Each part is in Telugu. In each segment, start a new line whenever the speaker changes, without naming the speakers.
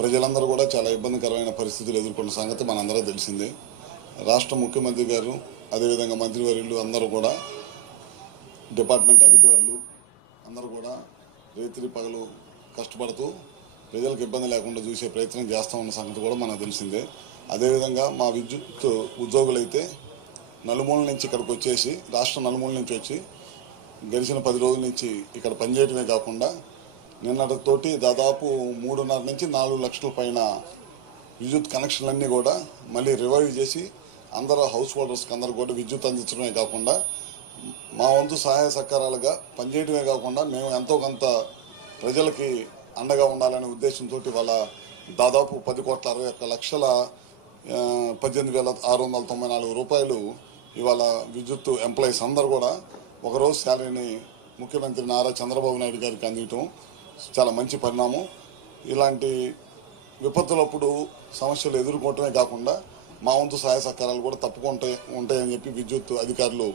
ప్రజలందరూ కూడా చాలా ఇబ్బందికరమైన పరిస్థితులు ఎదుర్కొన్న సంగతి మనందరూ తెలిసిందే రాష్ట్ర ముఖ్యమంత్రి గారు అదేవిధంగా మంత్రివర్యులు అందరూ కూడా డిపార్ట్మెంట్ అధికారులు అందరూ కూడా రేత్రి పగలు కష్టపడుతూ ప్రజలకు ఇబ్బంది లేకుండా చూసే ప్రయత్నం చేస్తూ ఉన్న సంగతి కూడా మనకు తెలిసిందే అదేవిధంగా మా విద్యుత్ ఉద్యోగులైతే నలుమూల నుంచి ఇక్కడికి వచ్చేసి రాష్ట్ర నలుమూల నుంచి వచ్చి గడిచిన పది రోజుల నుంచి ఇక్కడ పనిచేయటమే కాకుండా నిన్నటితోటి దాదాపు మూడున్నర నుంచి నాలుగు లక్షల పైన విద్యుత్ కనెక్షన్లన్నీ కూడా మళ్ళీ రివైవ్ చేసి అందరూ హౌస్ హోల్డర్స్కి అందరూ కూడా విద్యుత్ అందించడమే కాకుండా మా వంతు సహాయ సహకారాలుగా పనిచేయడమే కాకుండా మేము ఎంతో కొంత ప్రజలకి అండగా ఉండాలనే ఉద్దేశంతో వాళ్ళ దాదాపు పది కోట్ల అరవై ఒక్క లక్షల పద్దెనిమిది వేల ఆరు వందల తొంభై నాలుగు రూపాయలు ఇవాళ విద్యుత్ ఎంప్లాయీస్ అందరు కూడా ఒకరోజు శాలరీని ముఖ్యమంత్రి నారా చంద్రబాబు నాయుడు గారికి అందించడం చాలా మంచి పరిణామం ఇలాంటి విపత్తులప్పుడు సమస్యలు ఎదుర్కోవటమే కాకుండా మా వంతు సహాయ సహకారాలు కూడా తప్పకుండా ఉంటాయని చెప్పి విద్యుత్ అధికారులు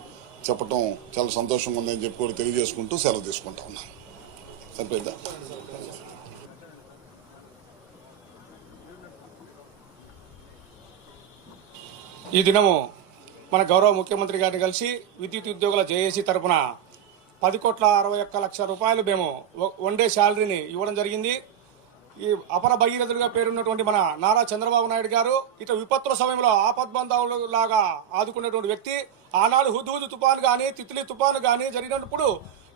చెప్పడం చాలా సంతోషంగా ఉందని చెప్పి కూడా తెలియజేసుకుంటూ సెలవు తీసుకుంటా ఉన్నాను సరిపోయిందా
ఈ దినము మన గౌరవ ముఖ్యమంత్రి గారిని కలిసి విద్యుత్ ఉద్యోగుల జేఏసీ తరపున పది కోట్ల అరవై ఒక్క లక్ష రూపాయలు మేము వన్ డే శాలరీని ఇవ్వడం జరిగింది ఈ అపర భగీరథుడిగా పేరున్నటువంటి మన నారా చంద్రబాబు నాయుడు గారు ఇటు విపత్తుల సమయంలో ఆపద్బంధాలు లాగా ఆదుకునేటువంటి వ్యక్తి ఆనాడు హుద్హుద్ తుపాను కానీ తిత్లీ తుపాను కానీ జరిగినప్పుడు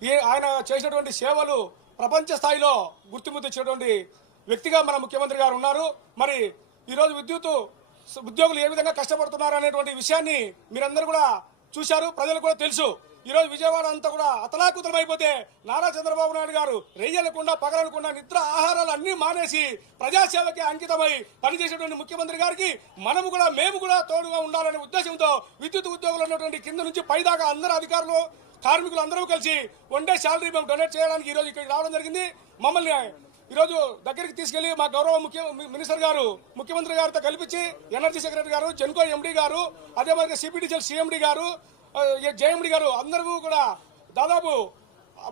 ఈ ఆయన చేసినటువంటి సేవలు ప్రపంచ స్థాయిలో గుర్తింపు తెచ్చినటువంటి వ్యక్తిగా మన ముఖ్యమంత్రి గారు ఉన్నారు మరి ఈరోజు విద్యుత్ ఉద్యోగులు ఏ విధంగా కష్టపడుతున్నారు అనేటువంటి విషయాన్ని మీరందరూ కూడా చూశారు ప్రజలు కూడా తెలుసు ఈరోజు విజయవాడ అంతా కూడా అతలాకుతలం అయిపోతే నారా చంద్రబాబు నాయుడు గారు రెయ్యలకుండా పగలకుండా నిద్ర ఆహారాలు అన్ని మానేసి ప్రజాసేవకి అంకితమై పనిచేసేటువంటి ముఖ్యమంత్రి గారికి మనము కూడా మేము కూడా తోడుగా ఉండాలనే ఉద్దేశంతో విద్యుత్ ఉద్యోగులు ఉన్నటువంటి కింద నుంచి పైదాకా అందరు అధికారులు కార్మికులు అందరూ కలిసి వన్ డే శాలరీ మేము డొనేట్ చేయడానికి ఈరోజు ఇక్కడికి రావడం జరిగింది మమ్మల్ని ఈరోజు దగ్గరికి తీసుకెళ్లి మా గౌరవ ముఖ్య మినిస్టర్ గారు ముఖ్యమంత్రి గారితో కల్పించి ఎనర్జీ సెక్రటరీ గారు జెన్కో ఎండీ గారు అదే మాదిరిగా సిపిడిజల్ సిఎండి గారు జయముడి గారు అందరూ కూడా దాదాపు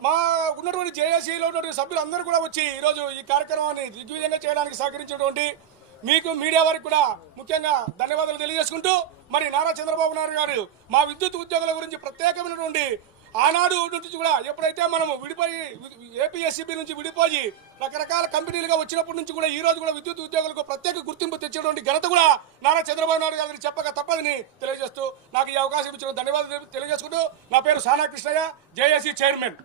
మా ఉన్నటువంటి జేఏసీలో ఉన్నటువంటి సభ్యులందరూ కూడా వచ్చి ఈరోజు ఈ కార్యక్రమాన్ని దిగ్విజయంగా చేయడానికి సహకరించినటువంటి మీకు మీడియా వారికి కూడా ముఖ్యంగా ధన్యవాదాలు తెలియజేసుకుంటూ మరి నారా చంద్రబాబు నాయుడు గారు మా విద్యుత్ ఉద్యోగుల గురించి ప్రత్యేకమైనటువంటి ఆనాడు నుంచి కూడా ఎప్పుడైతే మనం విడిపోయి ఏపీఎస్సీబీ నుంచి విడిపోయి రకరకాల కంపెనీలుగా వచ్చినప్పటి నుంచి కూడా ఈ రోజు కూడా విద్యుత్ ఉద్యోగులకు ప్రత్యేక గుర్తింపు తెచ్చినటువంటి ఘనత కూడా నారా చంద్రబాబు నాయుడు గారిని చెప్పక తప్పదని తెలియజేస్తూ నాకు ఈ అవకాశం ఇచ్చిన ధన్యవాదాలు తెలియజేసుకుంటూ నా పేరు సానా కృష్ణయ్య జేఏసీ చైర్మన్